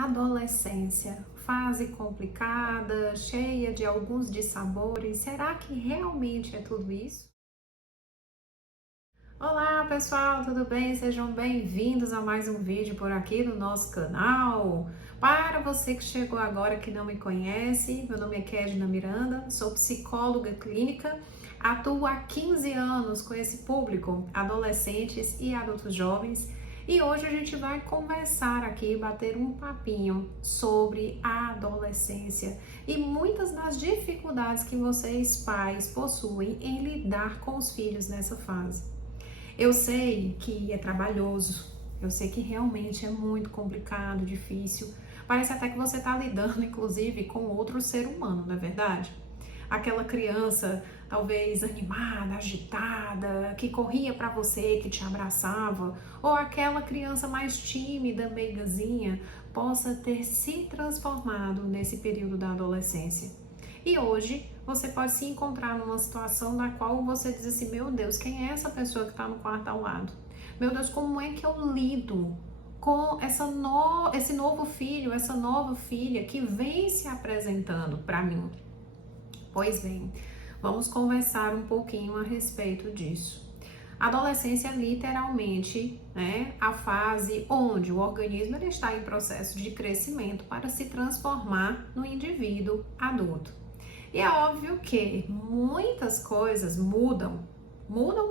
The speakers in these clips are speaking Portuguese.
Adolescência, fase complicada, cheia de alguns dissabores. Será que realmente é tudo isso? Olá pessoal, tudo bem? Sejam bem-vindos a mais um vídeo por aqui no nosso canal. Para você que chegou agora que não me conhece, meu nome é Kedna Miranda, sou psicóloga clínica, atuo há 15 anos com esse público, adolescentes e adultos jovens, e hoje a gente vai conversar aqui, bater um papinho sobre a adolescência e muitas das dificuldades que vocês pais possuem em lidar com os filhos nessa fase. Eu sei que é trabalhoso, eu sei que realmente é muito complicado, difícil. Parece até que você está lidando, inclusive, com outro ser humano, não é verdade? Aquela criança, talvez animada, agitada, que corria para você, que te abraçava, ou aquela criança mais tímida, meigazinha, possa ter se transformado nesse período da adolescência. E hoje você pode se encontrar numa situação na qual você diz assim: meu Deus, quem é essa pessoa que está no quarto ao lado? Meu Deus, como é que eu lido com esse novo filho, essa nova filha que vem se apresentando para mim? Pois bem, vamos conversar um pouquinho a respeito disso. A adolescência é literalmente, a fase onde o organismo ele está em processo de crescimento para se transformar no indivíduo adulto. E é óbvio que muitas coisas mudam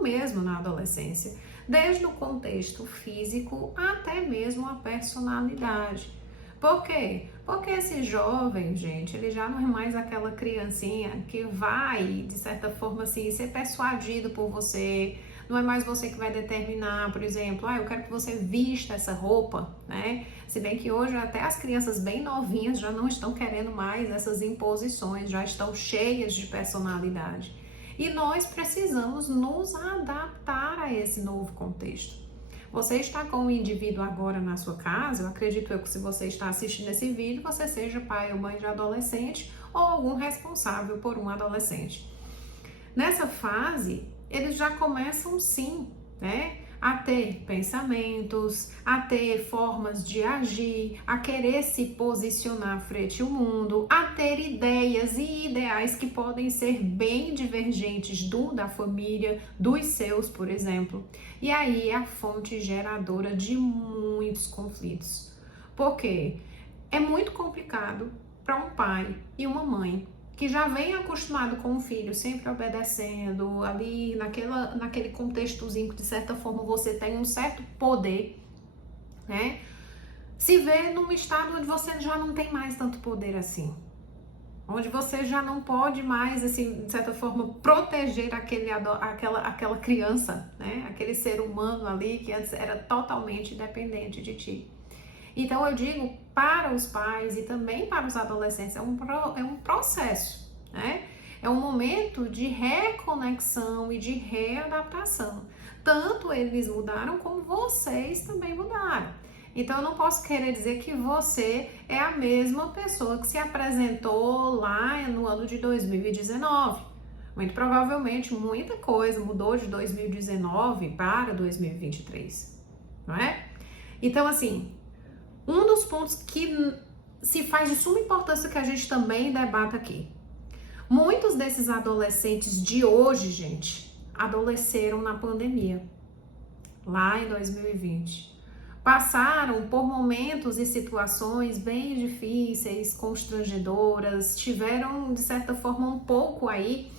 mesmo na adolescência, desde o contexto físico até mesmo a personalidade. Por quê? Porque esse jovem, gente, ele já não é mais aquela criancinha que vai, de certa forma, assim, ser persuadido por você. Não é mais você que vai determinar, por exemplo, eu quero que você vista essa roupa, né? Se bem que hoje até as crianças bem novinhas já não estão querendo mais essas imposições, já estão cheias de personalidade. E nós precisamos nos adaptar a esse novo contexto. Você está com um indivíduo agora na sua casa, eu acredito que se você está assistindo esse vídeo, você seja pai ou mãe de adolescente ou algum responsável por um adolescente. Nessa fase, eles já começam sim, a ter pensamentos, a ter formas de agir, a querer se posicionar frente ao mundo, a ter ideias e ideais que podem ser bem divergentes da família, dos seus, por exemplo. E aí é a fonte geradora de muitos conflitos. Por quê? É muito complicado para um pai e uma mãe que já vem acostumado com o filho, sempre obedecendo, ali naquele contextozinho que de certa forma você tem um certo poder, se vê num estado onde você já não tem mais tanto poder assim. Onde você já não pode mais, assim, de certa forma, proteger aquela criança, aquele ser humano ali que antes era totalmente dependente de ti. Então eu digo para os pais e também para os adolescentes, é um processo, É um momento de reconexão e de readaptação. Tanto eles mudaram como vocês também mudaram. Então eu não posso querer dizer que você é a mesma pessoa que se apresentou lá no ano de 2019. Muito provavelmente muita coisa mudou de 2019 para 2023, não é? Então assim, um dos pontos que se faz de suma importância que a gente também debata aqui. Muitos desses adolescentes de hoje, gente, adolesceram na pandemia, lá em 2020. Passaram por momentos e situações bem difíceis, constrangedoras, tiveram, de certa forma, um pouco aí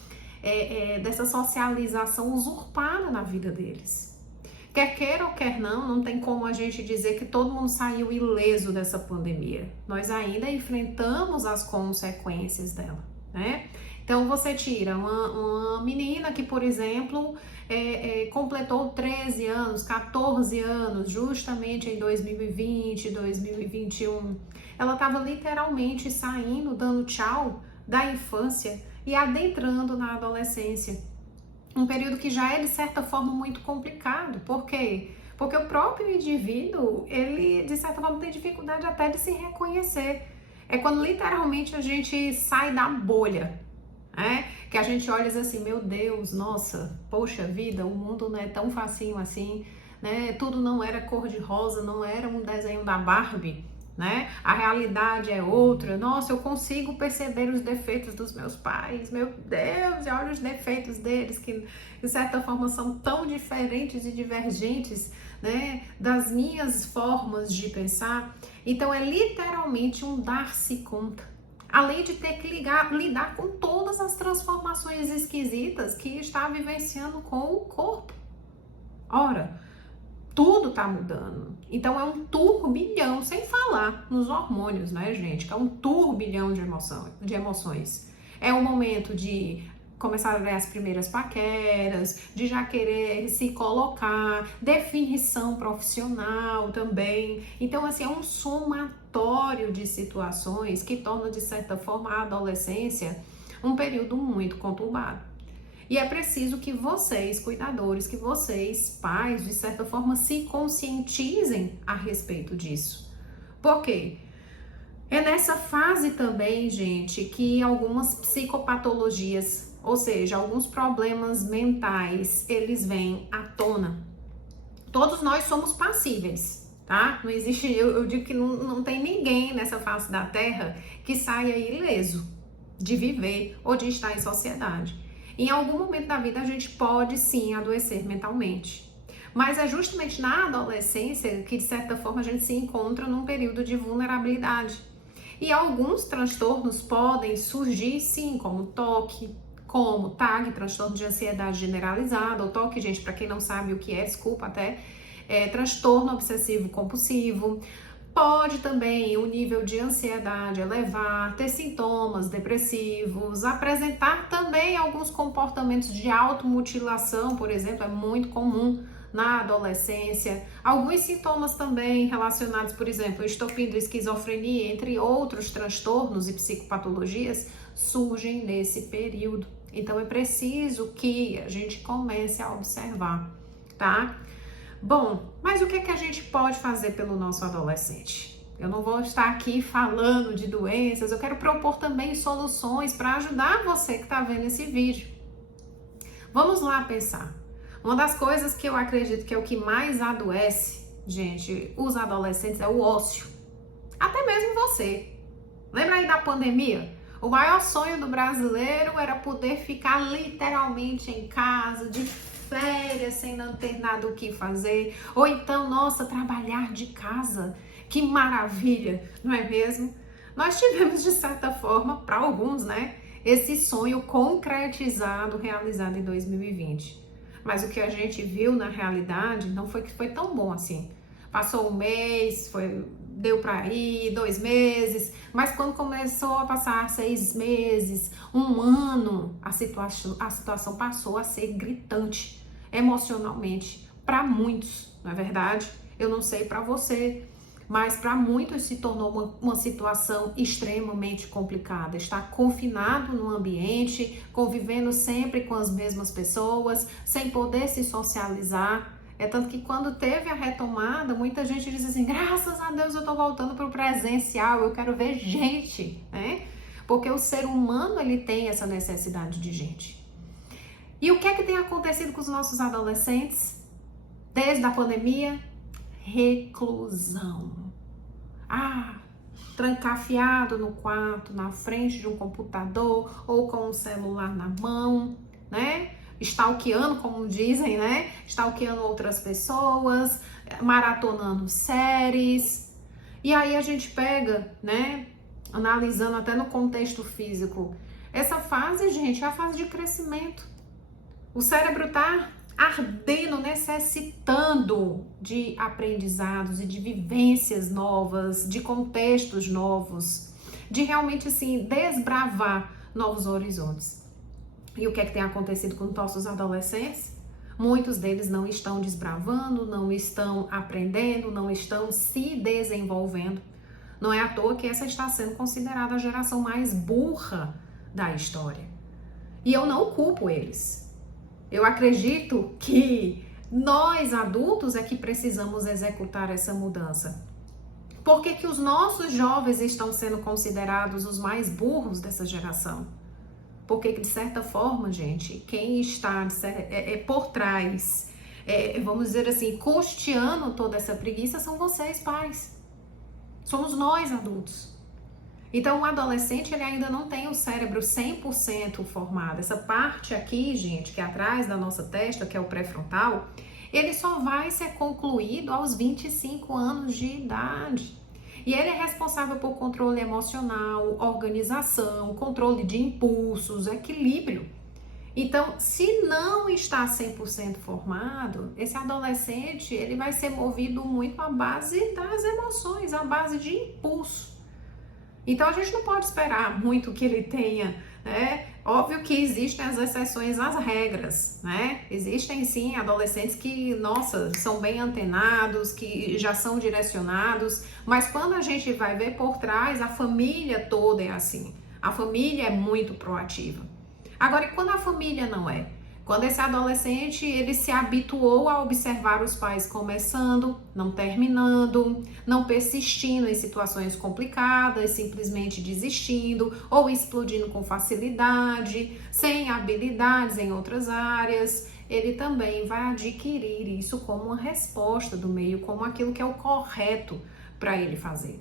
dessa socialização usurpada na vida deles. Quer queira ou quer não, não tem como a gente dizer que todo mundo saiu ileso dessa pandemia. Nós ainda enfrentamos as consequências dela, Então você tira uma menina que, por exemplo, completou 13 anos, 14 anos, justamente em 2020, 2021. Ela estava literalmente saindo, dando tchau da infância e adentrando na adolescência. Um período que já é, de certa forma, muito complicado. Por quê? Porque o próprio indivíduo, ele, de certa forma, tem dificuldade até de se reconhecer. É quando, literalmente, a gente sai da bolha, que a gente olha e diz assim, meu Deus, nossa, poxa vida, o mundo não é tão facinho assim, Tudo não era cor de rosa, não era um desenho da Barbie. né? A realidade é outra. Nossa, eu consigo perceber os defeitos dos meus pais. Meu Deus, e olha os defeitos deles, que de certa forma são tão diferentes e divergentes, né, das minhas formas de pensar. Então é literalmente um dar-se conta. Além de ter que lidar com todas as transformações esquisitas que está vivenciando com o corpo. Ora, tudo tá mudando. Então é um turbilhão, sem falar nos hormônios, né, gente? Que é um turbilhão de emoções. É o momento de começar a ver as primeiras paqueras, de já querer se colocar, definição profissional também. Então, assim, é um somatório de situações que torna, de certa forma, a adolescência um período muito conturbado. E é preciso que vocês, cuidadores, que vocês, pais, de certa forma, se conscientizem a respeito disso. Por quê? É nessa fase também, gente, que algumas psicopatologias, ou seja, alguns problemas mentais, eles vêm à tona. Todos nós somos passíveis, tá? Não existe, eu digo que não tem ninguém nessa face da Terra que saia ileso de viver ou de estar em sociedade. Em algum momento da vida a gente pode sim adoecer mentalmente. Mas é justamente na adolescência que, de certa forma, a gente se encontra num período de vulnerabilidade. E alguns transtornos podem surgir sim, como TOC, como TAG, transtorno de ansiedade generalizada, ou TOC, gente, para quem não sabe o que é, desculpa até, transtorno obsessivo compulsivo. Pode também o nível de ansiedade elevar, ter sintomas depressivos, apresentar também alguns comportamentos de automutilação, por exemplo, é muito comum na adolescência. Alguns sintomas também relacionados, por exemplo, estopim da esquizofrenia, entre outros transtornos e psicopatologias, surgem nesse período. Então é preciso que a gente comece a observar, tá? Bom, mas o que é que a gente pode fazer pelo nosso adolescente? Eu não vou estar aqui falando de doenças, eu quero propor também soluções para ajudar você que está vendo esse vídeo. Vamos lá pensar. Uma das coisas que eu acredito que é o que mais adoece, gente, os adolescentes, é o ócio. Até mesmo você. Lembra aí da pandemia? O maior sonho do brasileiro era poder ficar literalmente em casa, de férias, sem não ter nada o que fazer. Ou então, nossa, trabalhar de casa. Que maravilha, não é mesmo? Nós tivemos, de certa forma, para alguns, né, esse sonho concretizado, realizado em 2020. Mas o que a gente viu na realidade não foi que foi tão bom assim. Passou um mês, deu para ir, 2 meses, mas quando começou a passar 6 meses, 1 ano, a situação passou a ser gritante emocionalmente para muitos, não é verdade? Eu não sei para você, mas para muitos se tornou uma situação extremamente complicada. Estar confinado no ambiente, convivendo sempre com as mesmas pessoas, sem poder se socializar. É tanto que quando teve a retomada, muita gente diz assim, graças a Deus eu tô voltando pro presencial, eu quero ver gente, né? Porque o ser humano, ele tem essa necessidade de gente. E o que é que tem acontecido com os nossos adolescentes? Desde a pandemia? Reclusão. Trancafiado no quarto, na frente de um computador ou com um celular na mão, né? Stalkeando, como dizem, né? Stalkeando outras pessoas, maratonando séries. E aí a gente pega, né? Analisando até no contexto físico. Essa fase, gente, é a fase de crescimento. O cérebro tá ardendo, necessitando de aprendizados e de vivências novas, de contextos novos, de realmente, assim, desbravar novos horizontes. E o que é que tem acontecido com nossos adolescentes? Muitos deles não estão desbravando, não estão aprendendo, não estão se desenvolvendo. Não é à toa que essa está sendo considerada a geração mais burra da história. E eu não culpo eles. Eu acredito que nós adultos é que precisamos executar essa mudança. Por que que os nossos jovens estão sendo considerados os mais burros dessa geração? Porque, de certa forma, gente, quem está por trás, vamos dizer assim, custeando toda essa preguiça são vocês, pais. somos nós adultos. Então, o adolescente, ele ainda não tem o cérebro 100% formado. Essa parte aqui, gente, que é atrás da nossa testa, que é o pré-frontal, ele só vai ser concluído aos 25 anos de idade. E ele é responsável por controle emocional, organização, controle de impulsos, equilíbrio. Então, se não está 100% formado, esse adolescente, ele vai ser movido muito à base das emoções, à base de impulso. Então, a gente não pode esperar muito que ele tenha, né? Óbvio que existem as exceções às regras, né? Existem, sim, adolescentes que, nossa, são bem antenados, que já são direcionados, mas quando a gente vai ver por trás, a família toda é assim. A família é muito proativa. Agora, e quando a família não é? Quando esse adolescente, ele se habituou a observar os pais começando, não terminando, não persistindo em situações complicadas, simplesmente desistindo ou explodindo com facilidade, sem habilidades em outras áreas, ele também vai adquirir isso como uma resposta do meio, como aquilo que é o correto para ele fazer.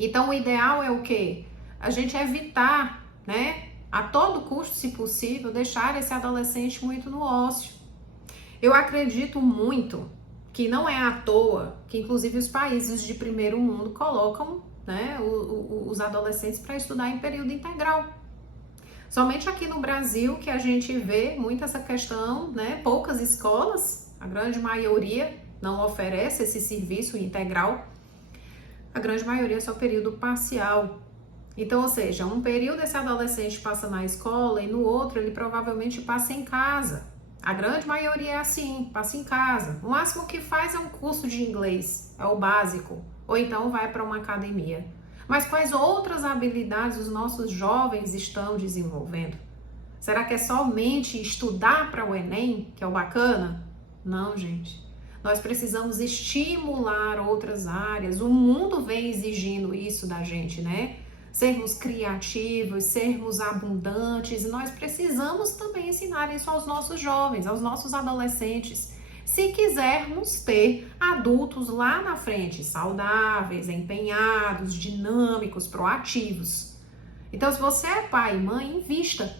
Então, o ideal é o quê? A gente evitar, né? A todo custo, se possível, deixar esse adolescente muito no ócio. Eu acredito muito que não é à toa que, inclusive, os países de primeiro mundo colocam, né, os adolescentes para estudar em período integral. Somente aqui no Brasil que a gente vê muito essa questão, né, poucas escolas, a grande maioria não oferece esse serviço integral, a grande maioria é só período parcial. Então, ou seja, um período esse adolescente passa na escola e no outro ele provavelmente passa em casa. A grande maioria é assim, passa em casa. O máximo que faz é um curso de inglês, é o básico, ou então vai para uma academia. Mas quais outras habilidades os nossos jovens estão desenvolvendo? Será que é somente estudar para o Enem, que é o bacana? Não, gente. Nós precisamos estimular outras áreas. O mundo vem exigindo isso da gente, né? Sermos criativos, sermos abundantes, e nós precisamos também ensinar isso aos nossos jovens, aos nossos adolescentes, se quisermos ter adultos lá na frente, saudáveis, empenhados, dinâmicos, proativos. Então, se você é pai e mãe, invista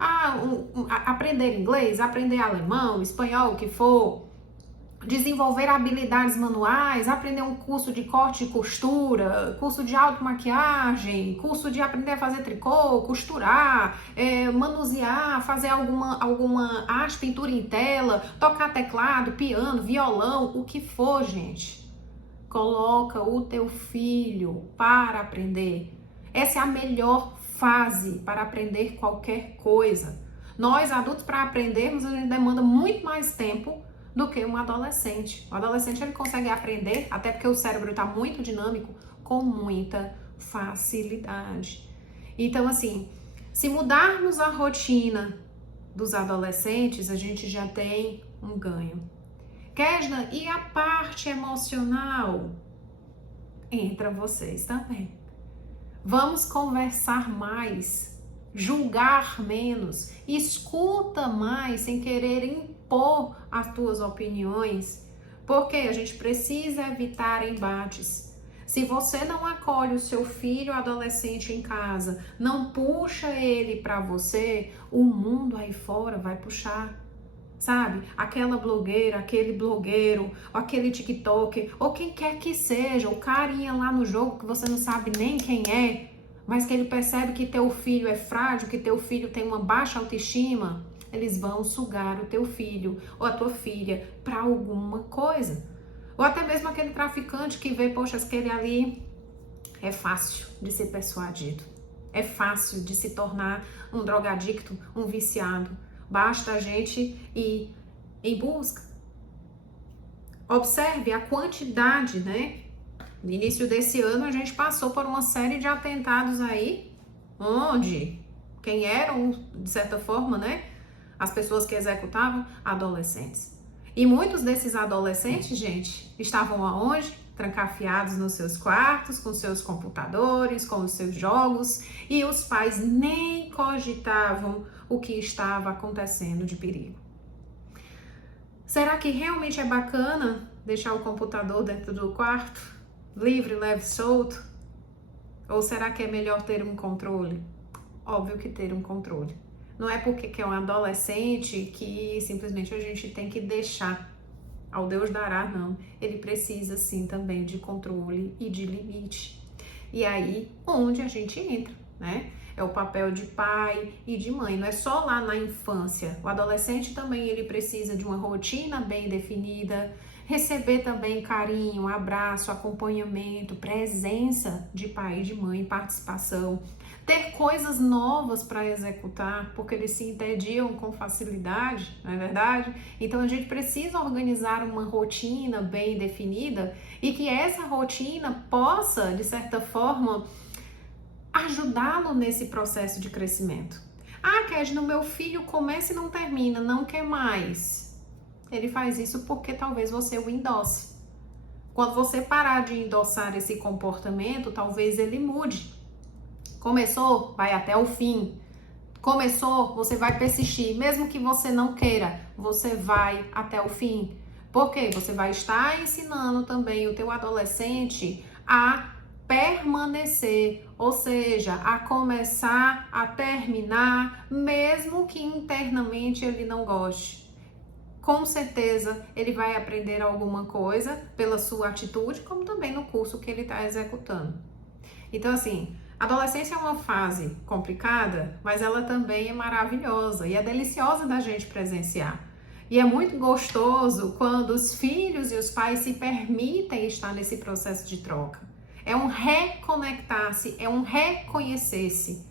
a aprender inglês, aprender alemão, espanhol, o que for, desenvolver habilidades manuais, aprender um curso de corte e costura, curso de automaquiagem, curso de aprender a fazer tricô, costurar, manusear, fazer alguma arte, pintura em tela, tocar teclado, piano, violão, o que for, gente. Coloca o teu filho para aprender. Essa é a melhor fase para aprender qualquer coisa. Nós, adultos, para aprendermos, a gente demanda muito mais tempo do que um adolescente. O adolescente, ele consegue aprender, até porque o cérebro está muito dinâmico, com muita facilidade. Então, assim, se mudarmos a rotina dos adolescentes, a gente já tem um ganho. Kesna, e a parte emocional? Entra vocês também. Vamos conversar mais, julgar menos, escuta mais sem querer impor as tuas opiniões, porque a gente precisa evitar embates. Se você não acolhe o seu filho adolescente em casa, não puxa ele para você, o mundo aí fora vai puxar. Sabe? Aquela blogueira, aquele blogueiro, aquele TikTok, ou quem quer que seja, o carinha lá no jogo que você não sabe nem quem é, mas que ele percebe que teu filho é frágil, que teu filho tem uma baixa autoestima, eles vão sugar o teu filho ou a tua filha para alguma coisa. Ou até mesmo aquele traficante que vê, poxa, aquele ali é fácil de ser persuadido, é fácil de se tornar um drogadicto, um viciado. Basta a gente ir em busca. Observe a quantidade, né? No início desse ano a gente passou por uma série de atentados aí, onde quem eram, de certa forma, né? As pessoas que executavam, adolescentes. E muitos desses adolescentes, gente, estavam aonde? Trancafiados nos seus quartos, com seus computadores, com os seus jogos, e os pais nem cogitavam o que estava acontecendo de perigo. Será que realmente é bacana deixar o computador dentro do quarto? livre, leve, solto? Ou será que é melhor ter um controle? Óbvio que ter um controle. Não é porque que é um adolescente que simplesmente a gente tem que deixar ao Deus dará, não. Ele precisa sim também de controle e de limite. E aí, onde a gente entra, né? É o papel de pai e de mãe, não é só lá na infância. O adolescente também ele precisa de uma rotina bem definida, receber também carinho, abraço, acompanhamento, presença de pai e de mãe, participação, ter coisas novas para executar, porque eles se entediam com facilidade, não é verdade? Então a gente precisa organizar uma rotina bem definida e que essa rotina possa, de certa forma, ajudá-lo nesse processo de crescimento. Ah, Kedna, meu filho começa e não termina, não quer mais. Ele faz isso porque talvez você o endosse. Quando você parar de endossar esse comportamento, talvez ele mude. Começou, vai até o fim. Começou, você vai persistir. Mesmo que você não queira, você vai até o fim. Porque você vai estar ensinando também o teu adolescente a permanecer, ou seja, a começar, a terminar, mesmo que internamente ele não goste. Com certeza ele vai aprender alguma coisa pela sua atitude, como também no curso que ele está executando. Então, assim, a adolescência é uma fase complicada, mas ela também é maravilhosa e é deliciosa da gente presenciar. E é muito gostoso quando os filhos e os pais se permitem estar nesse processo de troca. É um reconectar-se, é um reconhecer-se.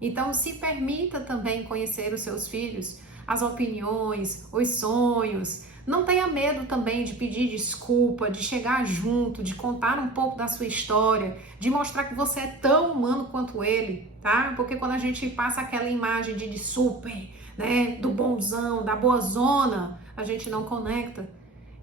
Então, se permita também conhecer os seus filhos, as opiniões, os sonhos. Não tenha medo também de pedir desculpa, de chegar junto, de contar um pouco da sua história, de mostrar que você é tão humano quanto ele, tá? Porque quando a gente passa aquela imagem de super, né, do bonzão, da boa zona, a gente não conecta.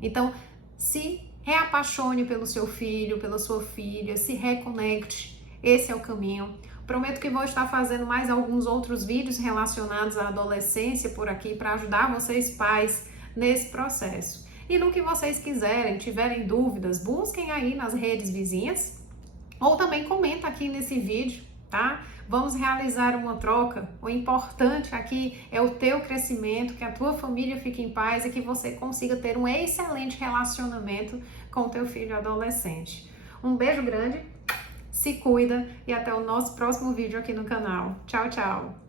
Então, se reapaixone pelo seu filho, pela sua filha, se reconecte. Esse é o caminho. Prometo que vou estar fazendo mais alguns outros vídeos relacionados à adolescência por aqui para ajudar vocês pais nesse processo. E no que vocês quiserem, tiverem dúvidas, busquem aí nas redes vizinhas ou também comenta aqui nesse vídeo, tá? Vamos realizar uma troca. O importante aqui é o teu crescimento, que a tua família fique em paz e que você consiga ter um excelente relacionamento com o teu filho adolescente. Um beijo grande, se cuida e até o nosso próximo vídeo aqui no canal. Tchau, tchau!